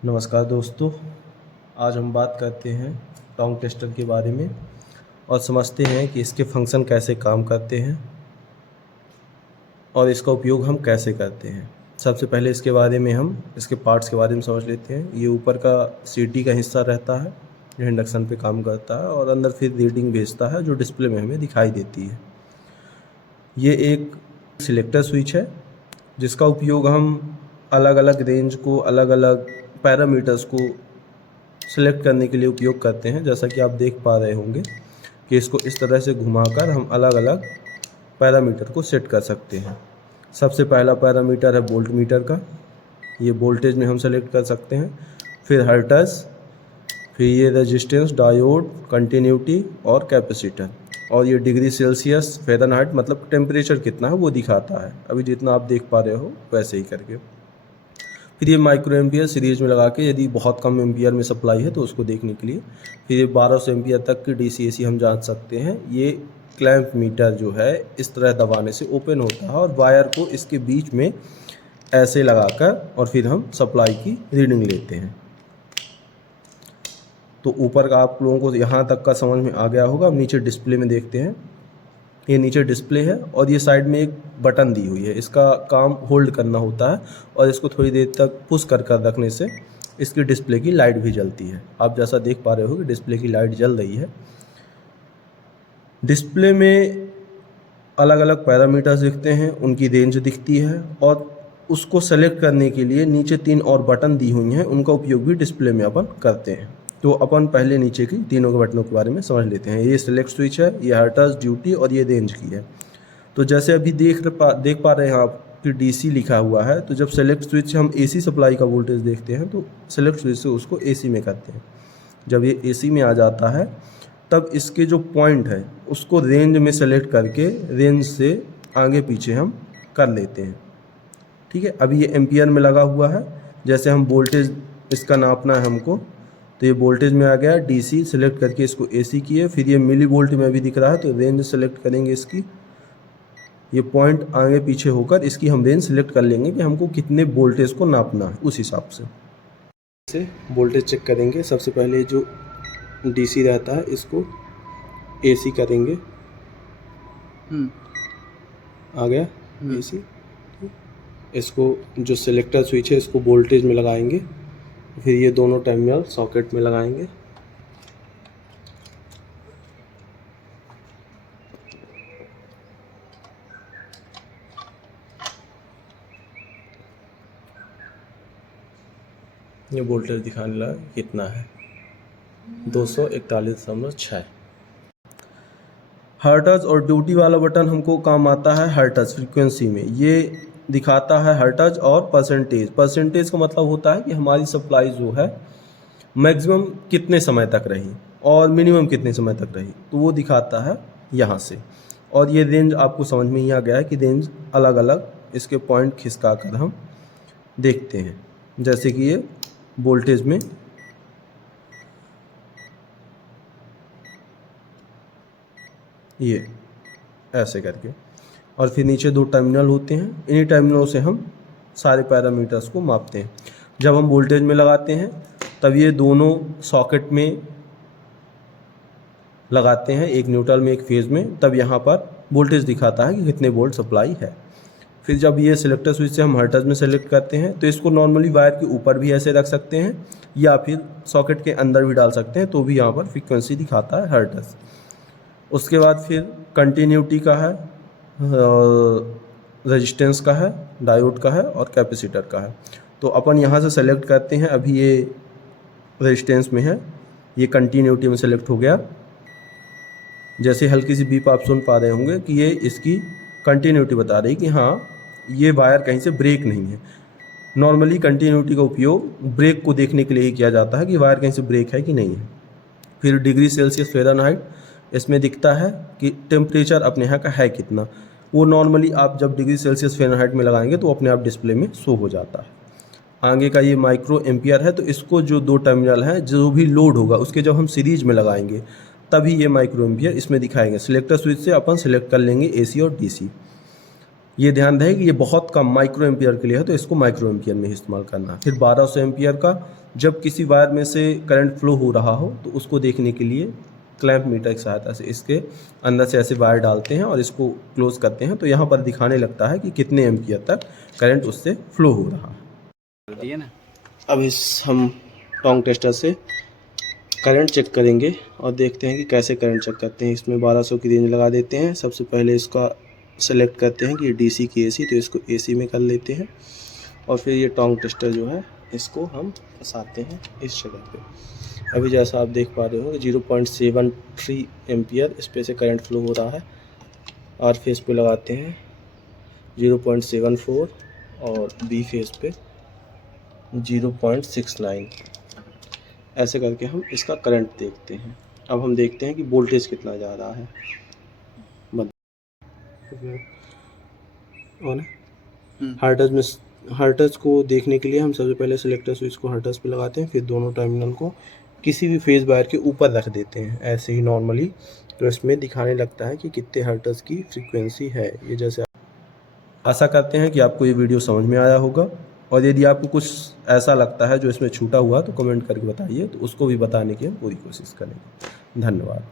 नमस्कार दोस्तों। आज हम बात करते हैं टोंग टेस्टर के बारे में और समझते हैं कि इसके फंक्शन कैसे काम करते हैं और इसका उपयोग हम कैसे करते हैं। सबसे पहले इसके पार्ट्स के बारे में समझ लेते हैं। ये ऊपर का सीटी का हिस्सा रहता है जो इंडक्शन पे काम करता है और अंदर फिर रीडिंग भेजता है जो डिस्प्ले में हमें दिखाई देती है। ये एक सिलेक्टर स्विच है जिसका उपयोग हम अलग अलग रेंज को, अलग अलग पैरामीटर्स को सिलेक्ट करने के लिए उपयोग करते हैं। जैसा कि आप देख पा रहे होंगे कि इसको इस तरह से घुमाकर हम अलग अलग पैरामीटर को सेट कर सकते हैं। सबसे पहला पैरामीटर है वोल्ट मीटर का। ये वोल्टेज में हम सेलेक्ट कर सकते हैं। फिर हर्ट्ज, फिर ये रेजिस्टेंस, डायोड, कंटिन्यूटी और कैपेसिटर, और ये डिग्री सेल्सियस, फ़ारेनहाइट मतलब टेम्परेचर कितना है वो दिखाता है। अभी जितना आप देख पा रहे हो वैसे ही करके। फिर ये माइक्रो एम्पियर सीरीज में लगा के, यदि बहुत कम एम्पियर में सप्लाई है तो उसको देखने के लिए। फिर ये 1200 एम्पियर तक की DC AC हम जान सकते हैं। ये क्लैंप मीटर जो है इस तरह दबाने से ओपन होता है और वायर को इसके बीच में ऐसे लगाकर और फिर हम सप्लाई की रीडिंग लेते हैं। तो ऊपर का आप लोगों को यहाँ तक का समझ में आ गया होगा। अब नीचे डिस्प्ले में देखते हैं। ये नीचे डिस्प्ले है और ये साइड में एक बटन दी हुई है। इसका काम होल्ड करना होता है और इसको थोड़ी देर तक पुश कर रखने से इसकी डिस्प्ले की लाइट भी जलती है। आप जैसा देख पा रहे हो कि डिस्प्ले की लाइट जल रही है। डिस्प्ले में अलग अलग पैरामीटर्स दिखते हैं, उनकी रेंज दिखती है और उसको सेलेक्ट करने के लिए नीचे 3 और बटन दी हुई हैं। उनका उपयोग भी डिस्प्ले में अपन करते हैं। तो अपन पहले नीचे की तीनों के बटनों के बारे में समझ लेते हैं। ये सिलेक्ट स्विच है, ये हर्ट्ज, ड्यूटी और ये रेंज की है। तो जैसे अभी देख पा रहे हैं आप कि DC लिखा हुआ है। तो जब सेलेक्ट स्विच से हम AC सप्लाई का वोल्टेज देखते हैं तो सेलेक्ट स्विच से उसको AC में करते हैं। जब ये AC में आ जाता है तब इसके जो पॉइंट है उसको रेंज में सेलेक्ट करके रेंज से आगे पीछे हम कर लेते हैं। ठीक है। अभी ये एम्पियर में लगा हुआ है। जैसे हम वोल्टेज इसका नापना है हमको, तो ये वोल्टेज में आ गया। DC सेलेक्ट करके इसको AC किए। फिर ये मिली वोल्ट में भी दिख रहा है तो रेंज सेलेक्ट करेंगे इसकी। ये पॉइंट आगे पीछे होकर इसकी हम रेंज सेलेक्ट कर लेंगे कि हमको कितने वोल्टेज को नापना है उस हिसाब से वोल्टेज चेक करेंगे। सबसे पहले जो DC रहता है इसको AC करेंगे। आ गया AC। इसको जो सिलेक्टर स्विच है इसको वोल्टेज में लगाएंगे। फिर ये दोनों टर्मिनल सॉकेट में लगाएंगे। ये वोल्टेज दिखाने लगा कितना है, 241.6। हर्ट्ज और ड्यूटी वाला बटन हमको काम आता है हर्ट्ज फ्रीक्वेंसी में। ये दिखाता है हर्ट्ज और परसेंटेज। परसेंटेज का मतलब होता है कि हमारी सप्लाई जो है मैक्सिमम कितने समय तक रही और मिनिमम कितने समय तक रही, तो वो दिखाता है यहाँ से। और ये रेंज आपको समझ में ही आ गया है कि रेंज अलग अलग इसके पॉइंट खिसका कर हम देखते हैं। जैसे कि ये वोल्टेज में ये ऐसे करके, और फिर नीचे 2 टर्मिनल होते हैं। इन्हीं टर्मिनलों से हम सारे पैरामीटर्स को मापते हैं। जब हम वोल्टेज में लगाते हैं तब ये दोनों सॉकेट में लगाते हैं, एक न्यूट्रल में एक फेज़ में, तब यहाँ पर वोल्टेज दिखाता है कि कितने वोल्ट सप्लाई है। फिर जब ये सिलेक्टर स्विच से हम हर्ट्ज में सेलेक्ट करते हैं तो इसको नॉर्मली वायर के ऊपर भी ऐसे रख सकते हैं या फिर सॉकेट के अंदर भी डाल सकते हैं, तो भी यहाँ पर फ्रीक्वेंसी दिखाता है हर्ट्ज। उसके बाद फिर कंटिन्यूटी का है, रेजिस्टेंस का है, डायोड का है और कैपेसिटर का है। तो अपन यहाँ से सेलेक्ट करते हैं। अभी ये रेजिस्टेंस में है, ये कंटिन्यूटी में सेलेक्ट हो गया। जैसे हल्की सी बीप आप सुन पा रहे होंगे कि ये इसकी कंटिन्यूटी बता रही कि हाँ ये वायर कहीं से ब्रेक नहीं है। नॉर्मली कंटिन्यूटी का उपयोग ब्रेक को देखने के लिए ही किया जाता है कि वायर कहीं से ब्रेक है कि नहीं है। फिर डिग्री सेल्सियस, फ़ारेनहाइट, इसमें दिखता है कि टेम्परेचर अपने यहाँ का है कितना। वो नॉर्मली आप जब डिग्री सेल्सियस फ़ारेनहाइट में लगाएंगे तो अपने आप डिस्प्ले में शो हो जाता है। आगे का ये माइक्रो एम्पियर है, तो इसको जो 2 टर्मिनल हैं जो भी लोड होगा उसके जब हम सीरीज में लगाएंगे तभी ये माइक्रो एम्पियर इसमें दिखाएंगे। सिलेक्टर स्विच से अपन सेलेक्ट कर लेंगे AC और DC। ये ध्यान रहे कि ये बहुत कम माइक्रो एम्पियर के लिए है, तो इसको माइक्रो एम्पियर में ही इस्तेमाल करना है। फिर 1200 एम्पियर का जब किसी वायर में से करंट फ्लो हो रहा हो तो उसको देखने के लिए क्लैंप मीटर की सहायता से इसके अंदर से ऐसे वायर डालते हैं और इसको क्लोज करते हैं, तो यहाँ पर दिखाने लगता है कि कितने एम्पियर तक करंट उससे फ्लो हो रहा है। अब इस हम टोंग टेस्टर से करंट चेक करेंगे और देखते हैं कि कैसे करंट चेक करते हैं। इसमें 1200 की रेंज लगा देते हैं। सबसे पहले इसका सेलेक्ट करते हैं कि ये डीसी की एसी, तो इसको एसी में कर लेते हैं और फिर ये टोंग टेस्टर जो है इसको हम फंसाते हैं इस जगह पे। अभी जैसा आप देख पा रहे हो 0.73 एम्पियर इस पे से करंट फ्लो हो रहा है। आर फेस पे लगाते हैं 0.74 और बी फेस पे 0.69, ऐसे करके हम इसका करंट देखते हैं। अब हम देखते हैं कि वोल्टेज कितना जा रहा है। ऑन है। हर्ट्ज को देखने के लिए हम सबसे पहले सिलेक्टर स्विच को हर्ट्ज पे लगाते हैं, फिर दोनों टर्मिनल को किसी भी फेज वायर के ऊपर रख देते हैं ऐसे ही नॉर्मली, तो इसमें दिखाने लगता है कि कितने हर्ट्ज की फ्रीक्वेंसी है। ये जैसे आशा करते हैं कि आपको ये वीडियो समझ में आया होगा, और यदि आपको कुछ ऐसा लगता है जो इसमें छूटा हुआ तो कमेंट करके बताइए, तो उसको भी बताने की हम पूरी कोशिश करेंगे। धन्यवाद।